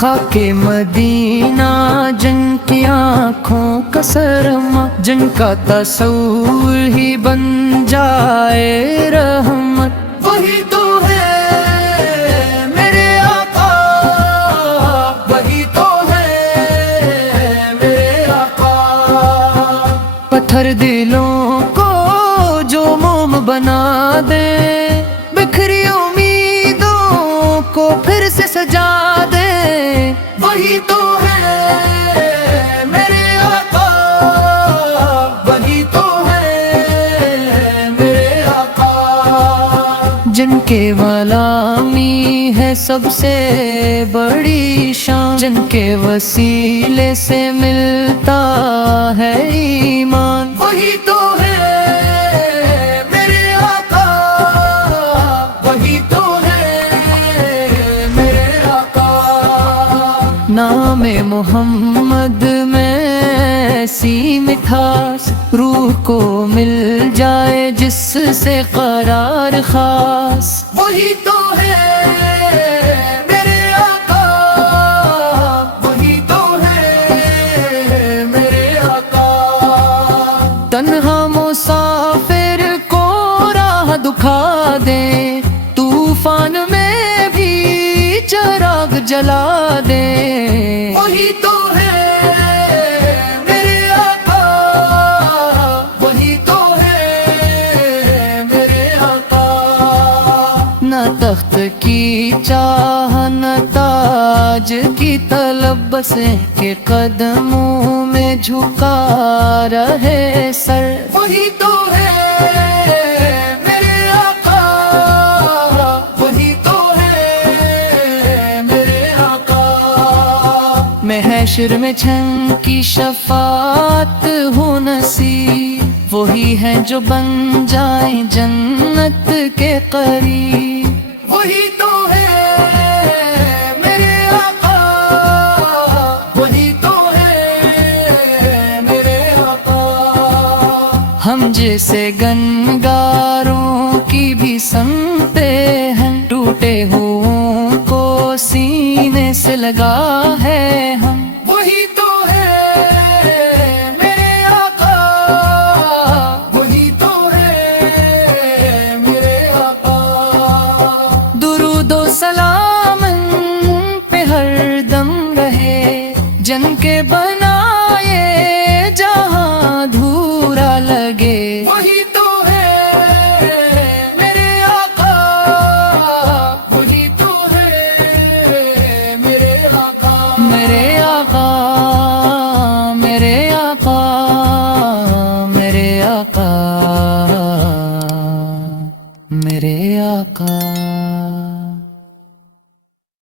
خاک مدینہ جن کی آنکھوں کا سرما، جن کا تصور ہی بن جائے رحمت، وہی تو ہے میرے آقا، وہی تو ہے میرے آقا۔ پتھر دلوں کو جو موم بنا دے، بکھری امیدوں کو پھر سے سجا دے، وہی تو ہے میرے آقا، وہی تو ہے میرے آقا۔ جن کے غلامی ہے سب سے بڑی شان، جن کے وسیلے سے ملتا ہے ایمان، وہی تو ہے میرے آقا، وہی تو ہے میرے آقا۔ نام محمد میں ایسی مٹھاس، روح کو مل جائے جس سے قرار خاص، وہی تو ہے میرے آقا، وہی تو ہے میرے آقا۔ تنہا مسافر کو راہ دکھا دے، طوفان میں بھی چراغ جلا دے، وہی تو ہے میرے آقا، وہی تو ہے میرے آقا۔ نہ تخت کی چاہ نہ تاج کی طلب، بس کے قدموں میں جھکا رہے سر، وہی تو ہے میرے آقا، وہی تو ہے میرے آقا۔ میں حشر میں چھن کی شفاعت ہو نصیب، وہی ہے جو بن جائیں جنت کے قریب، وہی تو ہے میرے آقا، وہی تو ہے میرے آقا۔ ہم جیسے گنگاروں کی بھی سنتے ہیں، ٹوٹے ہوئوں کو سینے سے لگا ہے ہم، وہی تو ہے میرے آقا، وہی تو ہے میرے آقا۔ درود و سلام ان پہ ہر دم رہے، جن کے بنائے جہاں دھورا لگے، وہی تو ہے میرے آقا، وہی تو ہے میرے آقا۔ میرے آقا، میرے آقا، میرے آقا، میرے آقا۔